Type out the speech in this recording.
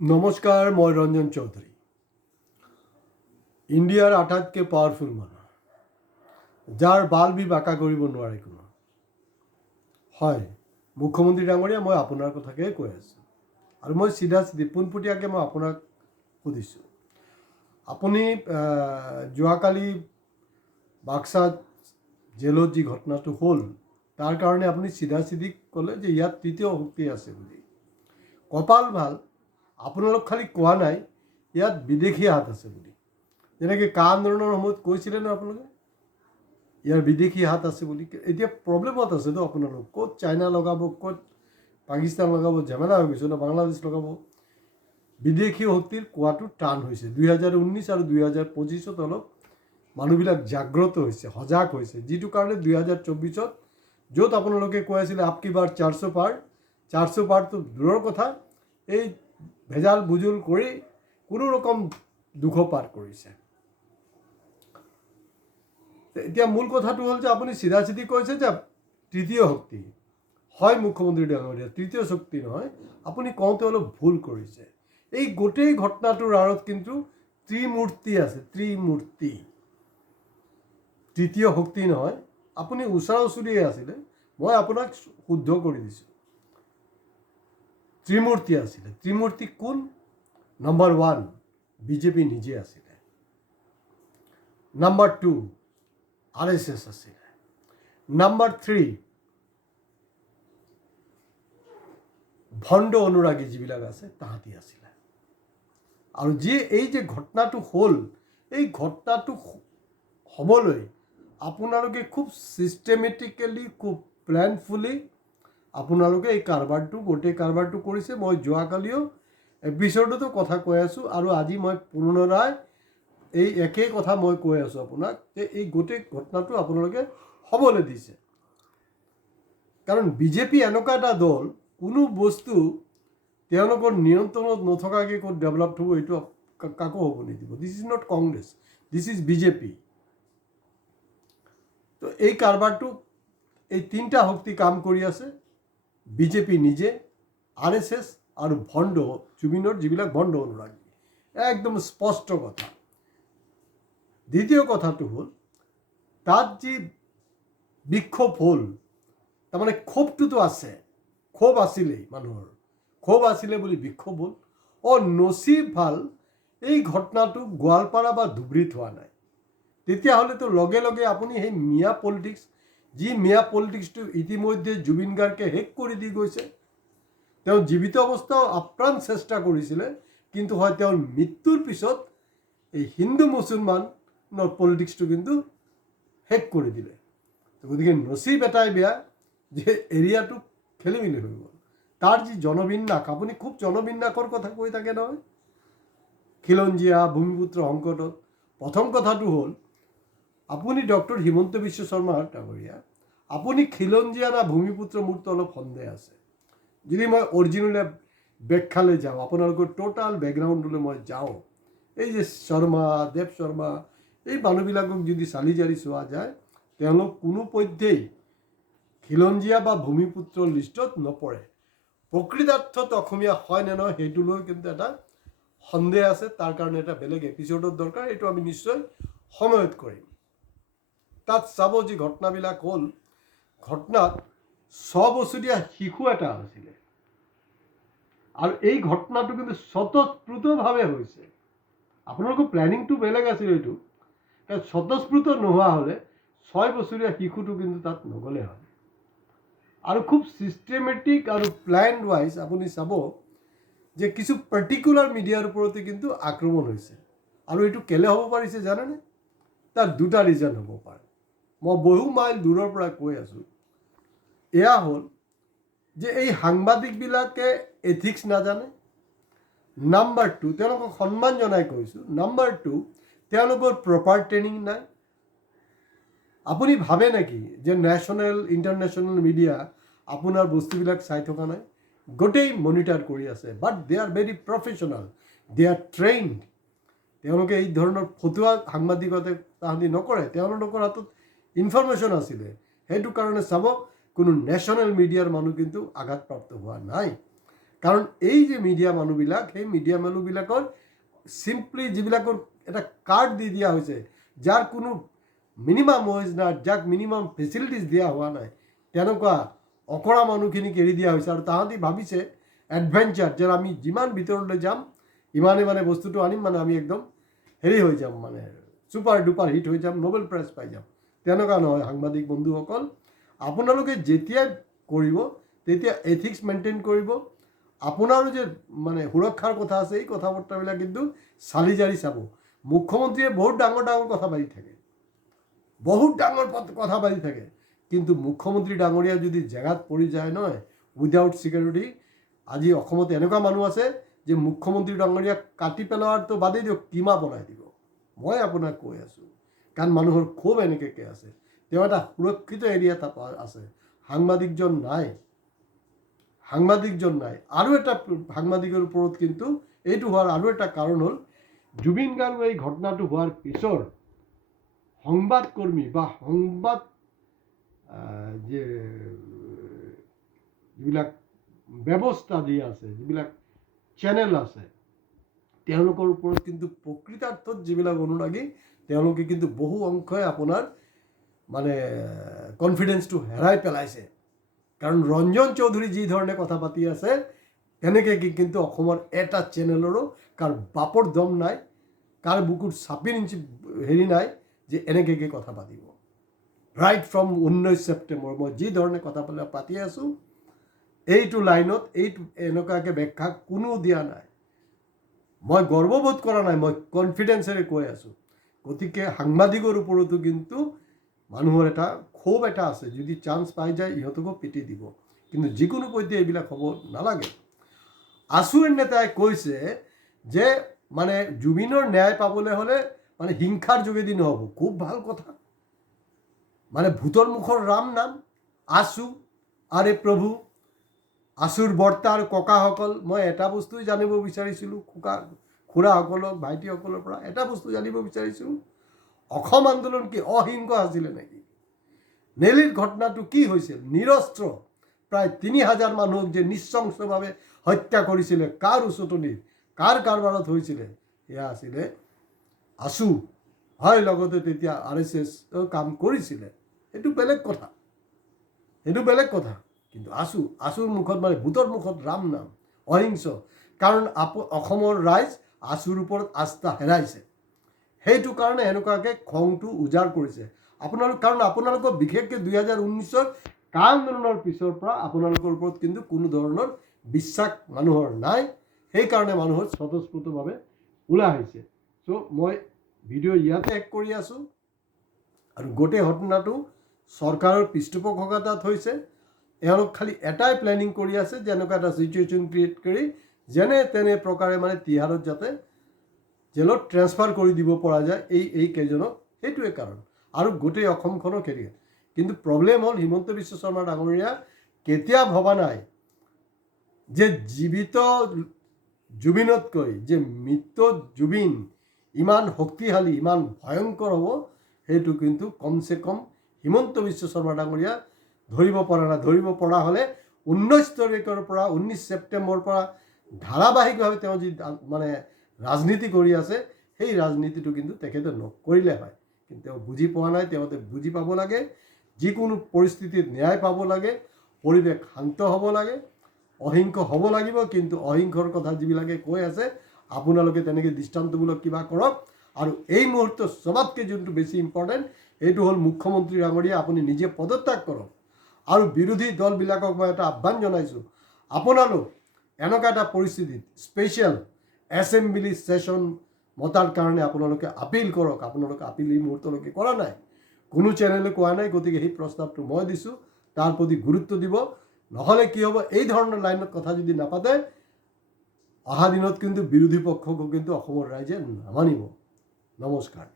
নমস্কাৰ, মই ৰঞ্জন চৌধুৰী। ইণ্ডিয়াৰ আটাইতকৈ পাৱাৰফুল মানুহ, যাৰ বাল বি বাঁকা কৰিব নোৱাৰে কোনো। হয়, মুখ্যমন্ত্ৰী ডাঙৰীয়া, মই আপোনাৰ কথাকে কৈ আছোঁ আৰু মই চিধা পোনপটীয়াকৈ মই আপোনাক সুধিছোঁ। আপুনি যোৱাকালি বাক্সাত জেলত যি ঘটনাটো হ'ল, তাৰ কাৰণে আপুনি চিধা ক'লে যে ইয়াত তৃতীয় শক্তি আছে বুলি। কপাল ভাল, আপোনালোক খালি কোৱা নাই ইয়াত বিদেশী হাত আছে বুলি। যেনেকৈ কা আন্দোলনৰ সময়ত কৈছিলে ন আপোনালোকে ইয়াৰ বিদেশী হাত আছে বুলি। এতিয়া প্ৰব্লেমত আছেতো আপোনালোক। ক'ত চাইনা লগাব, ক'ত পাকিস্তান লগাব, ঝামেলা হৈ গৈছে ন। বাংলাদেশ লগাব। বিদেশী শক্তিৰ কোৱাটো টান হৈছে। 2019 আৰু 2025 অলপ মানুহবিলাক জাগ্ৰত হৈছে, সজাগ হৈছে, যিটো কাৰণে 2024 য'ত আপোনালোকে কৈ আছিলে আপকি বাৰ 400 পাৰটো দূৰৰ কথা, এই ভেজাল বুজুল কৰি কোনো ৰকম 200 পাৰ কৰিছে। এতিয়া মূল কথাটো হ'ল যে আপুনি চিধা কৈছে যে তৃতীয় শক্তি। হয় মুখ্যমন্ত্ৰী ডাঙৰীয়া, তৃতীয় শক্তি নহয়, আপুনি কওঁতে অলপ ভুল কৰিছে। এই গোটেই ঘটনাটোৰ আঁৰত কিন্তু ত্ৰিমূৰ্তি আছে, ত্ৰিমূৰ্তি। তৃতীয় শক্তি নহয়, আপুনি ওচৰা ওচৰিয়ে আছিলে, মই আপোনাক শুদ্ধ কৰি দিছোঁ। ত্ৰিমূৰ্তি আছিলে। ত্ৰিমূৰ্তি কোন? নম্বৰ 1 বিজেপি নিজে আছিলে, নম্বৰ 2 RSS আছিলে, নম্বৰ 3 ভণ্ড অনুৰাগী যিবিলাক আছে তাহাঁতি আছিলে। আৰু এই যে ঘটনাটো হ'ল, এই ঘটনাটো হ'বলৈ আপোনালোকে খুব ছিষ্টেমেটিকেলি, খুব প্লেনফুলি আপোনালোকে এই গোটেই কাৰবাৰটো কৰিছে। মই যোৱাকালিও এপিছ'ডতো কথা কৈ আছোঁ আৰু আজি মই পুনৰাই এই একেই কথা মই কৈ আছোঁ আপোনাক, যে এই গোটেই ঘটনাটো আপোনালোকে হ'বলৈ দিছে। কাৰণ বিজেপি এনেকুৱা এটা দল, কোনো বস্তু তেওঁলোকৰ নিয়ন্ত্ৰণত নথকাকৈ ক'ত ডেভেলপ হ'ব এইটো কাকো হ'ব নিদিব। This is not Congress, this is BJP. তো এই কাৰবাৰটো এই তিনিটা শক্তি কাম কৰি আছে। বিজেপি নিজে, RSS আৰু ভণ্ড জুবিনৰ যিবিলাক ভণ্ড অনুৰাগী, একদম স্পষ্ট কথা। দ্বিতীয় কথাটো হ'ল, তাত যি বিক্ষোভ হ'ল, তাৰমানে ক্ষোভটোতো আছে, ক্ষোভ আছিলেই, মানুহৰ ক্ষোভ আছিলে বুলি বিক্ষোভ হ'ল। নচিব ভাল এই ঘটনাটো গোৱালপাৰা বা ধুবুৰীত হোৱা নাই। তেতিয়াহ'লেতো লগে লগে আপুনি সেই মিয়া পলিটিক্সটো ইতিমধ্যে জুবিন গাৰ্গে শেষ কৰি দি গৈছে। তেওঁ জীৱিত অৱস্থাও আপ্ৰাণ চেষ্টা কৰিছিলে, কিন্তু হয় তেওঁৰ মৃত্যুৰ পিছত এই হিন্দু মুছলমানৰ পলিটিক্সটো কিন্তু শেষ কৰি দিলে। গতিকে নচিব এটাই বেয়া যে এৰিয়াটো খেলি মেলি হৈ গ'ল। তাৰ যি জনবিন্যাস, আপুনি খুব জনবিন্যাসৰ কথা কৈ থাকে নহয়, খিলঞ্জীয়া, ভূমিপুত্ৰ সংকটত। প্ৰথম কথাটো হ'ল, আপুনি ডক্টৰ হিমন্ত বিশ্ব শৰ্মা ডাঙৰীয়া, আপুনি খিলঞ্জীয়া না ভূমিপুত্ৰ, মোৰতো অলপ সন্দেহ আছে। যদি মই অৰিজিনেল ব্যাখ্যালৈ যাওঁ, আপোনালোকৰ টোটাল বেকগ্ৰাউণ্ডলৈ মই যাওঁ, এই যে দেৱ শৰ্মা, এই মানুহবিলাকক যদি চালি জাৰি চোৱা যায়, তেওঁলোক কোনোপধ্যেই খিলঞ্জীয়া বা ভূমিপুত্ৰৰ লিষ্টত নপৰে। প্ৰকৃতাৰ্থত অসমীয়া হয় নে নহয় সেইটো লৈ কিন্তু এটা সন্দেহ আছে। তাৰ কাৰণে এটা বেলেগ এপিছ'ডৰ দৰকাৰ, এইটো আমি নিশ্চয় সময়ত কৰিম। তাত চাব যি ঘটনাবিলাক হ'ল, ঘটনাত 6 বছৰীয়া শিশু এটা হৈছিলে আৰু এই ঘটনাটো কিন্তু স্বতঃস্ফূৰ্তভাৱে হৈছে। আপোনালোকৰ প্লেনিংটো বেলেগ আছিল এইটো, কাৰণ স্বতঃস্ফূৰ্ত নোহোৱা হ'লে 6 বছৰীয়া শিশুটো কিন্তু তাত নগ'লে হয়। আৰু খুব ছিষ্টেমেটিক আৰু প্লেন ৱাইজ আপুনি চাব যে কিছু পাৰ্টিকুলাৰ মিডিয়াৰ ওপৰতে কিন্তু আক্ৰমণ হৈছে। আৰু এইটো কেলে হ'ব পাৰিছে জানেনে? তাৰ দুটা ৰিজন হ'ব পাৰে। মই বহু মাইল দূৰৰ পৰা কৈ আছোঁ। এয়া হ'ল যে এই সাংবাদিকবিলাকে এথিক্স নাজানে। নম্বৰ 2, তেওঁলোকক সন্মান জনাই কৈছোঁ। নম্বৰ 2, তেওঁলোকৰ প্ৰপাৰ ট্ৰেইনিং নাই। আপুনি ভাবে নেকি যে নেশ্যনেল ইণ্টাৰনেশ্যনেল মিডিয়া আপোনাৰ বস্তুবিলাক চাই থকা নাই? গোটেই মনিটাৰ কৰি আছে। But they are very professional, they are trained. তেওঁলোকে এই ধৰণৰ ফটুৱা সাংবাদিকতে তাহাঁতি নকৰে। তেওঁলোকৰ হাতত ইনফৰমেশ্যন আছিলে। সেইটো কাৰণে চাব, কোনো নেশ্যনেল মিডিয়াৰ মানুহ কিন্তু আঘাতপ্ৰাপ্ত হোৱা নাই। কাৰণ এই যে মিডিয়া মানুহবিলাক, সেই মিডিয়া মানুহবিলাকৰ চিম্পলি যিবিলাকৰ এটা কাৰ্ড দি দিয়া হৈছে, যাৰ কোনো মিনিমাম ৱেজ নাই, যাক মিনিমাম ফেচিলিটিজ দিয়া হোৱা নাই, তেনেকুৱা অকৰা মানুহখিনিক এৰি দিয়া হৈছে। আৰু তাহাঁতি ভাবিছে এডভেঞ্চাৰ, যে আমি যিমান ভিতৰলৈ যাম ইমানে মানে বস্তুটো আনিম, মানে আমি একদম হেৰি হৈ যাম, মানে ছুপাৰ ডুপাৰ হিট হৈ যাম, নোবেল প্ৰাইজ পাই যাম। তেনেকুৱা নহয় সাংবাদিক বন্ধুসকল, আপোনালোকে যেতিয়াই কৰিব তেতিয়া এথিক্স মেইনটেইন কৰিব। আপোনাৰো যে মানে সুৰক্ষাৰ কথা আছে, এই কথা বতৰাবিলাক কিন্তু চালি জাৰি চাব। মুখ্যমন্ত্ৰীয়ে বহুত ডাঙৰ ডাঙৰ কথা পাতি থাকে, বহুত ডাঙৰ কথা পাতি থাকে, কিন্তু মুখ্যমন্ত্ৰী ডাঙৰীয়া যদি জেগাত পৰি যায় নহয় উইদাউট ছিকিউৰিটি, আজি অসমত এনেকুৱা মানুহ আছে যে মুখ্যমন্ত্ৰী ডাঙৰীয়াক কাটি পেলোৱাৰতো বাদেই দিয়ক, কিমা বনাই দিব। মই আপোনাক কৈ আছোঁ, কাৰণ মানুহৰ ক্ষোভ এনেকৈ আছে। তেওঁ এটা সুৰক্ষিত এৰিয়াত আছে, সাংবাদিকজন নাই। আৰু এটা সাংবাদিকৰ ওপৰত কিন্তু এইটো হোৱাৰ আৰু এটা কাৰণ হ'ল, জুবিন গাৰ্গ এই ঘটনাটো হোৱাৰ পিছৰ সংবাদকৰ্মী বা সংবাদ যে যিবিলাক ব্যৱস্থা দি আছে, যিবিলাক চেনেল আছে, তেওঁলোকৰ ওপৰত কিন্তু প্ৰকৃতাৰ্থত যিবিলাক অনুৰাগী, তেওঁলোকে কিন্তু বহু অংশই আপোনাৰ মানে কনফিডেন্সটো হেৰাই পেলাইছে। কাৰণ ৰঞ্জন চৌধুৰী যি ধৰণে কথা পাতি আছে, তেনেকৈ কিন্তু অসমৰ এটা চেনেলৰো কাৰ বাপৰ দম নাই, কাৰ বুকুত 26 ইঞ্চি হেৰি নাই যে এনেকৈ কথা পাতিব। ৰাইট ফ্ৰম 19 ছেপ্টেম্বৰ মই যি ধৰণে কথা পাতি আছোঁ, এইটো লাইনত এইটো এনেকুৱাকৈ ব্যাখ্যা কোনো দিয়া নাই। মই গৰ্ববোধ কৰা নাই, মই কনফিডেন্সেৰে কৈ আছোঁ। গতিকে সাংবাদিকৰ ওপৰতো কিন্তু মানুহৰ এটা ক্ষোভ এটা আছে, যদি চান্স পাই যায় ইহঁতকো পিটি দিব। কিন্তু যিকোনো পধ্যে এইবিলাক হ'ব নালাগে। আছুৰ নেতাই কৈছে যে মানে জুবিনৰ ন্যায় পাবলৈ হ'লে মানে হিংসাৰ যোগেদি নহ'ব। খুব ভাল কথা। মানে ভূতৰ মুখৰ ৰাম নাম আছু, আৰে প্ৰভু, আছুৰ বৰ্তা আৰু ককাসকল, মই এটা বস্তুই জানিব বিচাৰিছিলোঁ খুৰাসকলক, ভাইটিসকলৰ পৰা এটা বস্তু জানিব বিচাৰিছোঁ, অসম আন্দোলন কি অহিংস আছিলে নেকি? নেলিৰ ঘটনাটো কি হৈছিল? নিৰস্ত্ৰ প্ৰায় 3000 মানুহক যে নৃশংসভাৱে হত্যা কৰিছিলে, কাৰ উচতনিত, কাৰ কাৰবাৰত হৈছিলে? এয়া আছিলে আছু। হয়, লগতে তেতিয়া RSS কাম কৰিছিলে, সেইটো বেলেগ কথা। কিন্তু আছুৰ মুখত মানে ভূতৰ মুখত ৰাম নাম, অহিংস। কাৰণ অসমৰ ৰাইজ আছুৰ ওপৰত আস্থা হেৰাইছে, সেইটো কাৰণে এনেকুৱাকৈ খংটো উজাৰ কৰিছে কাৰণ আপোনালোকৰ বিশেষকৈ 2019 কা আন্দোলনৰ পিছৰ পৰা আপোনালোকৰ ওপৰত কিন্তু কোনো ধৰণৰ বিশ্বাস মানুহৰ নাই। সেইকাৰণে মানুহৰ স্বতঃস্ফূৰ্তভাৱে ওলাই আহিছে। চ' মই ভিডিঅ' ইয়াতে শেষ কৰি আছোঁ। আৰু গোটেই ঘটনাটো চৰকাৰৰ পৃষ্ঠপোষকতাত হৈছে। এওঁলোক খালি এটাই প্লেনিং কৰি আছে যে এনেকুৱা এটা চিটুৱেশ্যন ক্ৰিয়েট কৰি যেনে তেনে প্ৰকাৰে মানে তিহাৰত যাতে জেলত ট্ৰেন্সফাৰ কৰি দিব পৰা যায় এই কেইজনক, সেইটোৱে কাৰণ। আৰু গোটেই অসমখনক হেৰি। কিন্তু প্ৰব্লেম হ'ল হিমন্ত বিশ্ব শৰ্মা ডাঙৰীয়া কেতিয়া ভবা নাই যে জীৱিত জুবিনতকৈ যে মৃত জুবিন ইমান শক্তিশালী, ইমান ভয়ংকৰ হ'ব, সেইটো কিন্তু কমচে কম হিমন্ত বিশ্ব শৰ্মা ডাঙৰীয়া ধৰিব পৰা নাই। ধৰিব পৰা হ'লে 19 তাৰিখৰ পৰা 19 ছেপ্টেম্বৰৰ পৰা ধাৰাবাহিকভাৱে তেওঁ যি মানে ৰাজনীতি কৰি আছে, সেই ৰাজনীতিটো কিন্তু তেখেতে নকৰিলে হয়। কিন্তু তেওঁ বুজি পোৱা নাই। তেওঁতে বুজি পাব লাগে, যিকোনো পৰিস্থিতিত ন্যায় পাব লাগে, পৰিৱেশ শান্ত হ'ব লাগে, অহিংস হ'ব লাগিব। কিন্তু অহিংসৰ কথা যিবিলাকে কৈ আছে, আপোনালোকে তেনেকৈ দৃষ্টান্তমূলক কিবা কৰক। আৰু এই মুহূৰ্তত চবতকৈ যোনটো বেছি ইম্পৰ্টেণ্ট, এইটো হ'ল মুখ্যমন্ত্ৰী ডাঙৰীয়া আপুনি নিজে পদত্যাগ কৰক। আৰু বিৰোধী দলবিলাকক মই এটা আহ্বান জনাইছোঁ, আপোনালোক এনেকুৱা এটা পৰিস্থিতিত স্পেচিয়েল এছেম্বলি ছেশ্যন মতাৰ কাৰণে আপোনালোকে আপিল কৰক। আপোনালোকে আপিল এই মুহূৰ্তলৈকে কৰা নাই, কোনো চেনেলে কোৱা নাই। গতিকে সেই প্ৰস্তাৱটো মই দিছোঁ, তাৰ প্ৰতি গুৰুত্ব দিব। নহ'লে কি হ'ব, এই ধৰণৰ লাইনত কথা যদি নাপাতে, অহা দিনত কিন্তু বিৰোধী পক্ষকো কিন্তু অসমৰ ৰাইজে নামানিব। নমস্কাৰ।